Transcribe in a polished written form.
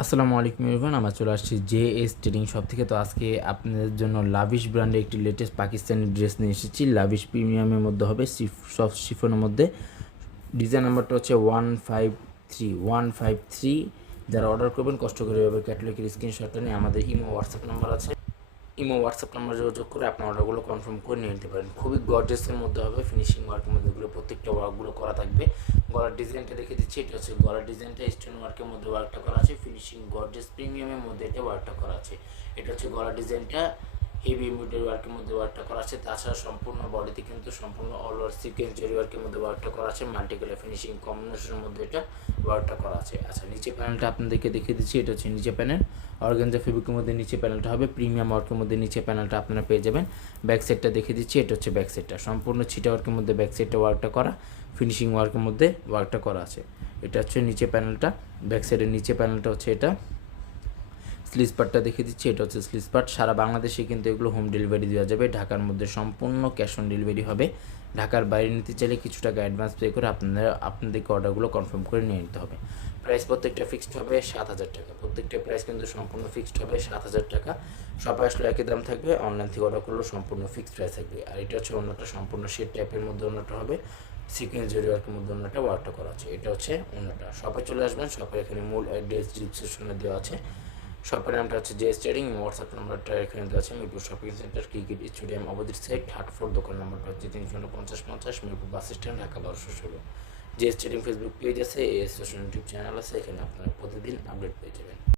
আসসালামু আলাইকুম এভরিওয়ান, আমরা চলে আসছি জেএস ট্রেডিং শপ থেকে। তো আজকে আপনাদের জন্য লাভিশ ব্র্যান্ডের একটি লেটেস্ট পাকিস্তানি ড্রেস নিয়ে এসেছি। লাভিশ প্রিমিয়ামের মধ্যে হবে, সফট শিফনের মধ্যে। ডিজাইন নাম্বারটা হচ্ছে 153 যারা অর্ডার করবেন কষ্ট করে এভাবে ক্যাটালগের স্ক্রিনশটটা নিয়ে আমাদের হোয়াটসঅ্যাপ নাম্বার আছে, হোয়াটসঅ্যাপ নাম্বার যোগাযোগ করে আপনার অর্ডারগুলো কনফার্ম করে নিয়ে নিতে পারেন। খুবই গর্জিয়াসের মধ্যে হবে, ফিনিশিং ওয়ার্কের মধ্যে প্রত্যেকটা ওয়ার্কগুলো করা থাকবে। গলার ডিজাইনটা দেখে দিচ্ছি, এটা হচ্ছে গলার ডিজাইনটা স্টোন ওয়ার্কের মধ্যে ওয়ার্কটা করা আছে, ফিনিশিং গর্জিয়াস প্রিমিয়ামের মধ্যে এটা ওয়ার্কটা করা আছে। এটা হচ্ছে গলার ডিজাইনটা, হেভি এমব্রয়ডারি ওয়ার্কের মধ্যে ওয়ার্কটা করা আছে। তাছাড়া সম্পূর্ণ বডিতে কিন্তু সম্পূর্ণ অল ওভার সিকোয়েন্স জরি ওয়ার্কের মধ্যে ওয়ার্কটা করা আছে, মাল্টি কালার ফিনিশিং কম্বিনেশনের মধ্যে এটা ওয়ার্কটা করা আছে। আচ্ছা, নিচে প্যানেলটা আপনাদেরকে দেখিয়ে দিচ্ছি, এটা হচ্ছে নিচে প্যানেল। অর্গানজা ফেব্রিকের মধ্যে নিচে প্যানেলটা হবে, প্রিমিয়াম ওয়ার্কের মধ্যে নিচে প্যানেলটা আপনারা পেয়ে যাবেন। ব্যাক সাইডটা দেখিয়ে দিচ্ছি, এটা হচ্ছে ব্যাক সাইডটা, সম্পূর্ণ ছিটা ওয়ার্কের মধ্যে ব্যাক সাইডটা ওয়ার্কটা করা, ফিনিশিং ওয়ার্কের মধ্যে ওয়ার্কটা করা আছে। এটা হচ্ছে নিচে প্যানেলটা, ব্যাক সাইডের নিচে প্যানেলটা হচ্ছে এটা। স্লিজ পার্টটা দেখিয়ে দিচ্ছি, এটা হচ্ছে স্লিজ পার্ট। সারা বাংলাদেশে কিন্তু এগুলো হোম ডেলিভারি দেওয়া যাবে। ঢাকার মধ্যে সম্পূর্ণ ক্যাশ অন ডেলিভারি হবে। ঢাকার বাইরে নিতে চাইলে কিছু টাকা অ্যাডভান্স পে করে আপনাদেরকে অর্ডারগুলো কনফার্ম করে নিয়ে নিতে হবে। প্রাইস প্রত্যেকটা ফিক্সড হবে 7,000 টাকা। প্রত্যেকটা প্রাইস কিন্তু সম্পূর্ণ ফিক্সড হবে 7,000 টাকা। সবাই আসলে একই দাম থাকবে, অনলাইন থেকে অর্ডার করলেও সম্পূর্ণ ফিক্সড প্রাইস থাকবে। আর এটা হচ্ছে অন্যটা সম্পূর্ণ শেড টাইপের মধ্যে অন্যটা হবে, সিকোয়েন্স জরি ওয়ার্কের মধ্যে অন্যটা ওয়ার্কটা করা আছে। এটা হচ্ছে অন্যটা। সবাই চলে আসবেন, সবাই এখানে মূল অ্যাড্রেস ডিসক্রিপশনে দেওয়া আছে। শপের নামটা হচ্ছে জেএস ট্রেডিং, হোয়াটসঅ্যাপ নাম্বারটা এখানে দেওয়া আছে। Mirpur shopping centre, cricket stadium opposite side, third floor. দোকান নাম্বারটা হচ্ছে 350 Mirpur bus stand, Dhaka 1216। JS trading Facebook page আছে, এএস সোশ্যাল ইউটিউব চ্যানেল আছে, এখানে আপনারা প্রতিদিন আপডেট পেয়ে যাবেন।